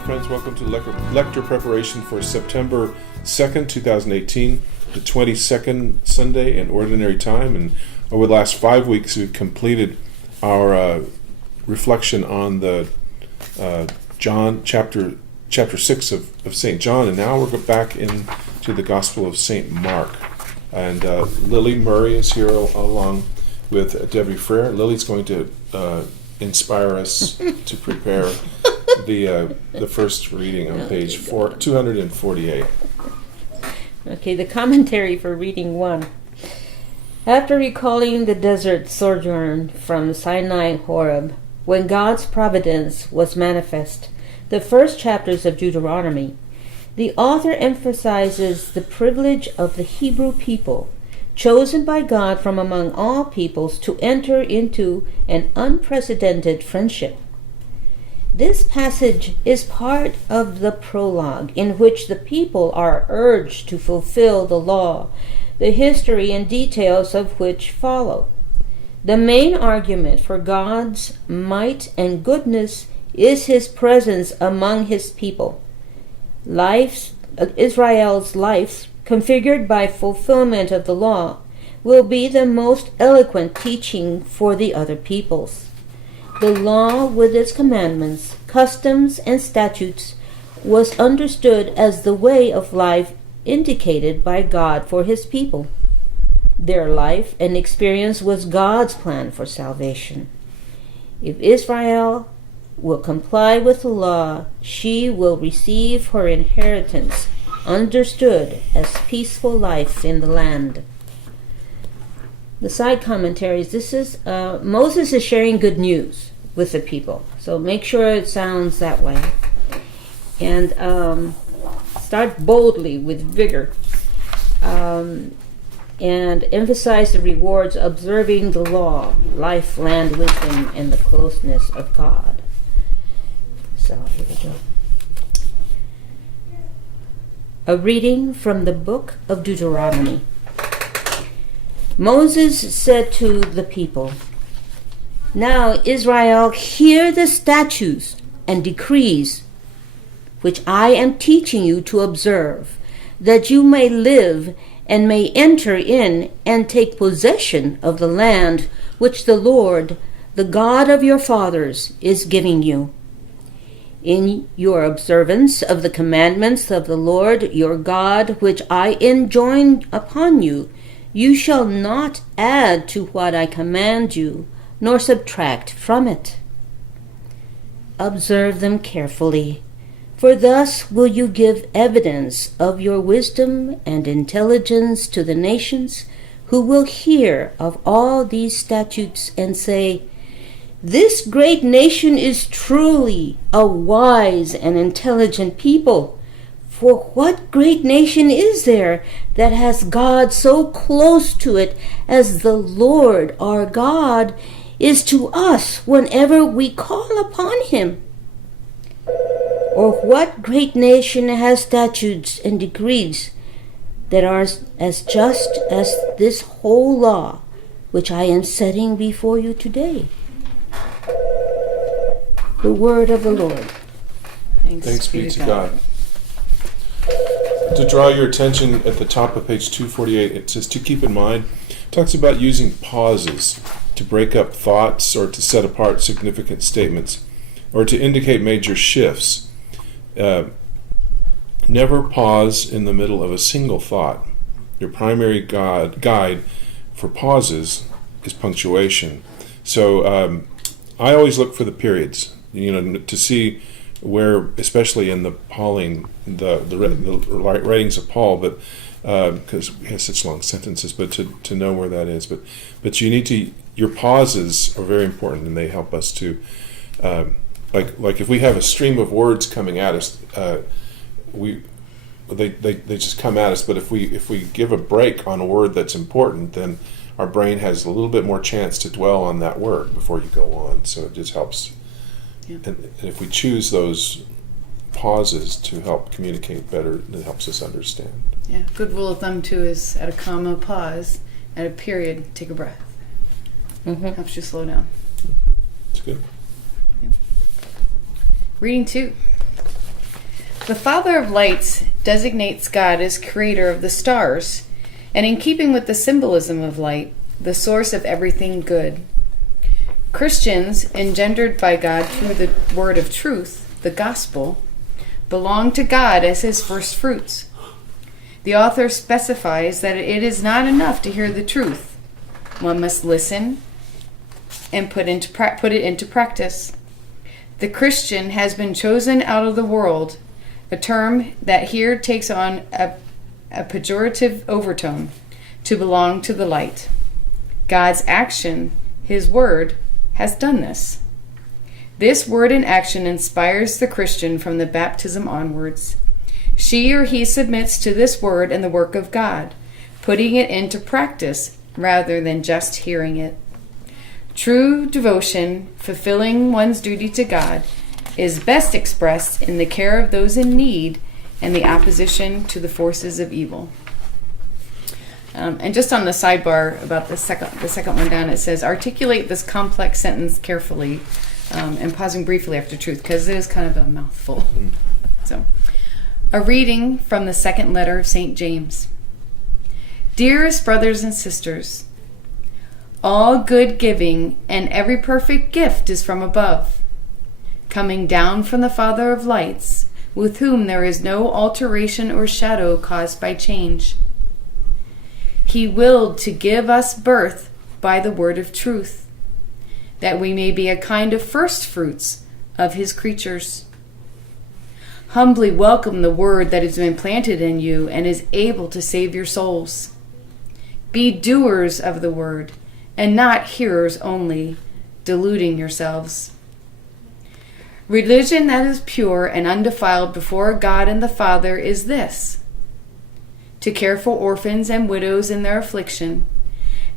friends. Welcome to lecture preparation for September 2nd, 2018, the 22nd Sunday in Ordinary Time. And over the last 5 weeks, we've completed our reflection on the John chapter 6 of St. John, and now we're back into the Gospel of St. Mark. And Lily Murray is here along with Debbie Frere. Lily's going to inspire us to prepare the first reading on page 248. Okay, the commentary for reading 1. After recalling the desert sojourn from Sinai Horeb, when God's providence was manifest, the first chapters of Deuteronomy, the author emphasizes the privilege of the Hebrew people, chosen by God from among all peoples to enter into an unprecedented friendship. This passage is part of the prologue in which the people are urged to fulfill the law, the history and details of which follow. The main argument for God's might and goodness is his presence among his people. Israel's life, configured by fulfillment of the law, will be the most eloquent teaching for the other peoples. The law, with its commandments, customs, and statutes, was understood as the way of life indicated by God for his people. Their life and experience was God's plan for salvation. If Israel will comply with the law, she will receive her inheritance, understood as peaceful life in the land. The side commentaries, this is Moses is sharing good news with the people, so make sure it sounds that way. And start boldly with vigor, and emphasize the rewards observing the law, life, land, wisdom, and the closeness of God. So here we go. A reading from the book of Deuteronomy. Moses said to the people, "Now, Israel, hear the statutes and decrees which I am teaching you to observe, that you may live and may enter in and take possession of the land which the Lord, the God of your fathers, is giving you. In your observance of the commandments of the Lord your God, which I enjoin upon you, you shall not add to what I command you, nor subtract from it. Observe them carefully, for thus will you give evidence of your wisdom and intelligence to the nations, who will hear of all these statutes and say, 'This great nation is truly a wise and intelligent people.' For what great nation is there that has God so close to it as the Lord our God is to us whenever we call upon him? Or what great nation has statutes and decrees that are as just as this whole law which I am setting before you today?" The word of the Lord. Thanks be to God. To draw your attention at the top of page 248, it says to keep in mind, it talks about using pauses to break up thoughts or to set apart significant statements or to indicate major shifts. Never pause in the middle of a single thought. Your primary guide for pauses is punctuation. So I always look for the periods, to see where, especially in the Pauline, the writings of Paul, but because he has such long sentences, but to know where that is. But you need to. Your pauses are very important, and they help us to. Like if we have a stream of words coming at us, they just come at us. But if we give a break on a word that's important, then our brain has a little bit more chance to dwell on that word before you go on. So it just helps. Yeah. And if we choose those pauses to help communicate better, it helps us understand. Yeah, good rule of thumb too is at a comma, pause. At a period, take a breath. Mm-hmm. Helps you slow down. It's good. Yep. Reading 2. The Father of Lights designates God as creator of the stars, and in keeping with the symbolism of light, the source of everything good. Christians, engendered by God through the word of truth, the gospel, belong to God as his first fruits. The author specifies that it is not enough to hear the truth. One must listen and put it into practice. The Christian has been chosen out of the world, a term that here takes on a pejorative overtone, to belong to the light. God's action, his word, has done this. This word and action inspires the Christian from the baptism onwards. She or he submits to this word and the work of God, putting it into practice rather than just hearing it. True devotion, fulfilling one's duty to God, is best expressed in the care of those in need and the opposition to the forces of evil. And just on the sidebar about the second one down, it says, articulate this complex sentence carefully, and pausing briefly after truth, because it is kind of a mouthful. So, a reading from the second letter of St. James. Dearest brothers and sisters, all good giving and every perfect gift is from above, coming down from the Father of lights, with whom there is no alteration or shadow caused by change. He willed to give us birth by the word of truth, that we may be a kind of first fruits of his creatures. Humbly welcome the word that has been planted in you and is able to save your souls. Be doers of the word, and not hearers only, deluding yourselves. Religion that is pure and undefiled before God and the Father is this: to care for orphans and widows in their affliction,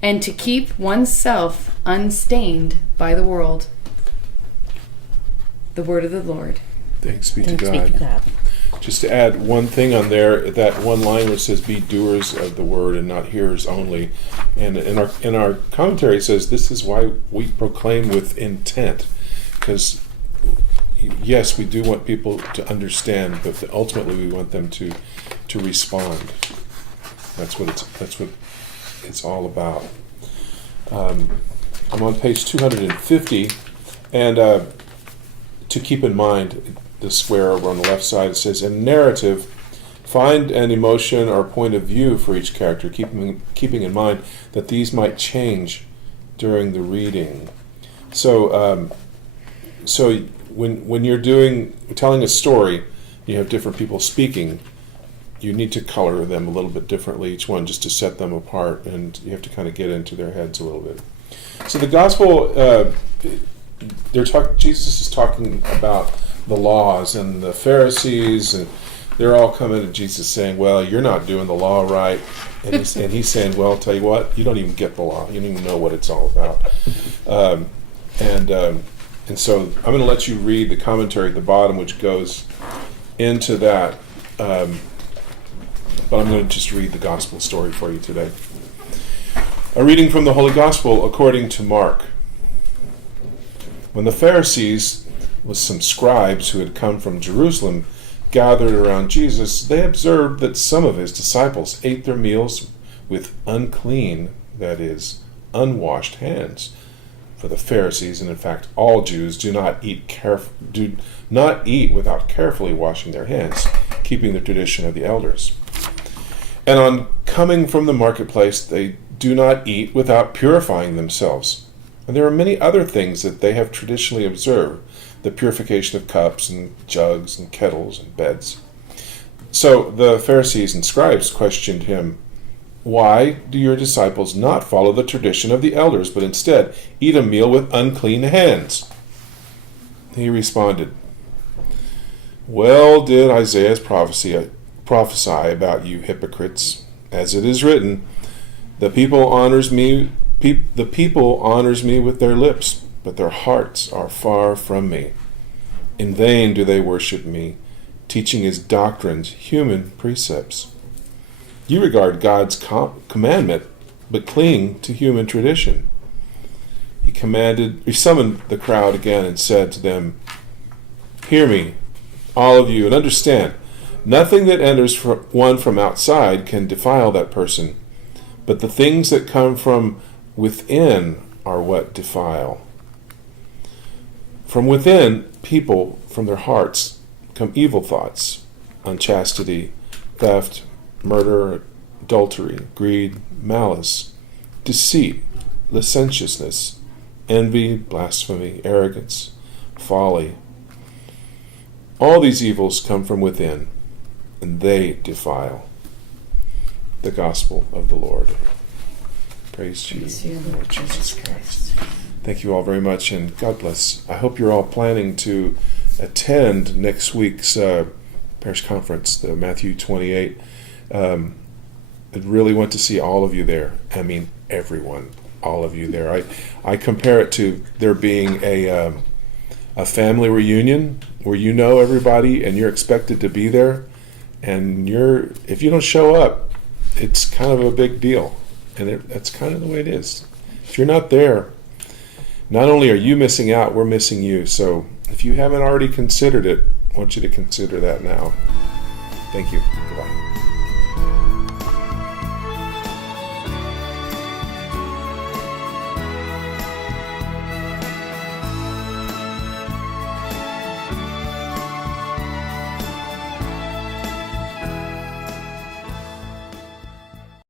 and to keep oneself unstained by the world. The word of the Lord. Thanks be to Thanks God. be to God. Just to add one thing on there, that one line where it says, "Be doers of the word and not hearers only," and in our commentary it says this is why we proclaim with intent, because yes, we do want people to understand, but ultimately we want them to respond. That's what it's all about. I'm on page 250, and to keep in mind, the square over on the left side, it says, in narrative, find an emotion or point of view for each character, keeping in mind that these might change during the reading. So when you're telling a story, you have different people speaking. You need to color them a little bit differently, each one, just to set them apart, and you have to kind of get into their heads a little bit. So the gospel, Jesus is talking about the laws, and the Pharisees, and they're all coming to Jesus saying, well, you're not doing the law right. And he's saying, well, I'll tell you what, you don't even get the law. You don't even know what it's all about. And so I'm going to let you read the commentary at the bottom, which goes into that. But I'm going to just read the gospel story for you today. A reading from the Holy Gospel according to Mark. When the Pharisees, with some scribes who had come from Jerusalem, gathered around Jesus, they observed that some of his disciples ate their meals with unclean, that is, unwashed hands. For the Pharisees, and in fact all Jews, do not eat without carefully washing their hands, keeping the tradition of the elders. And on coming from the marketplace, they do not eat without purifying themselves. And there are many other things that they have traditionally observed, the purification of cups and jugs and kettles and beds. So the Pharisees and scribes questioned him, why do your disciples not follow the tradition of the elders, but instead eat a meal with unclean hands? He responded, well did Isaiah prophesy about you hypocrites, as it is written, the people honors me with their lips, but their hearts are far from me. In vain do they worship me, teaching as doctrines human precepts. You regard God's commandment, but cling to human tradition. He summoned the crowd again and said to them, hear me, all of you, and understand, nothing that enters one from outside can defile that person, but the things that come from within are what defile. From within, people, from their hearts, come evil thoughts, unchastity, theft, murder, adultery, greed, malice, deceit, licentiousness, envy, blasphemy, arrogance, folly. All these evils come from within, and they defile. The gospel of the Lord. Praise to you, Lord Jesus Christ. Thank you all very much, and God bless. I hope you're all planning to attend next week's parish conference, the Matthew 28. I really want to see all of you there. I mean, everyone, all of you there. I compare it to there being a family reunion where you know everybody and you're expected to be there, and if you don't show up, it's kind of a big deal, and that's kind of the way it is. If you're not there, not only are you missing out, we're missing you. So if you haven't already considered it, I want you to consider that now. Thank you. Goodbye.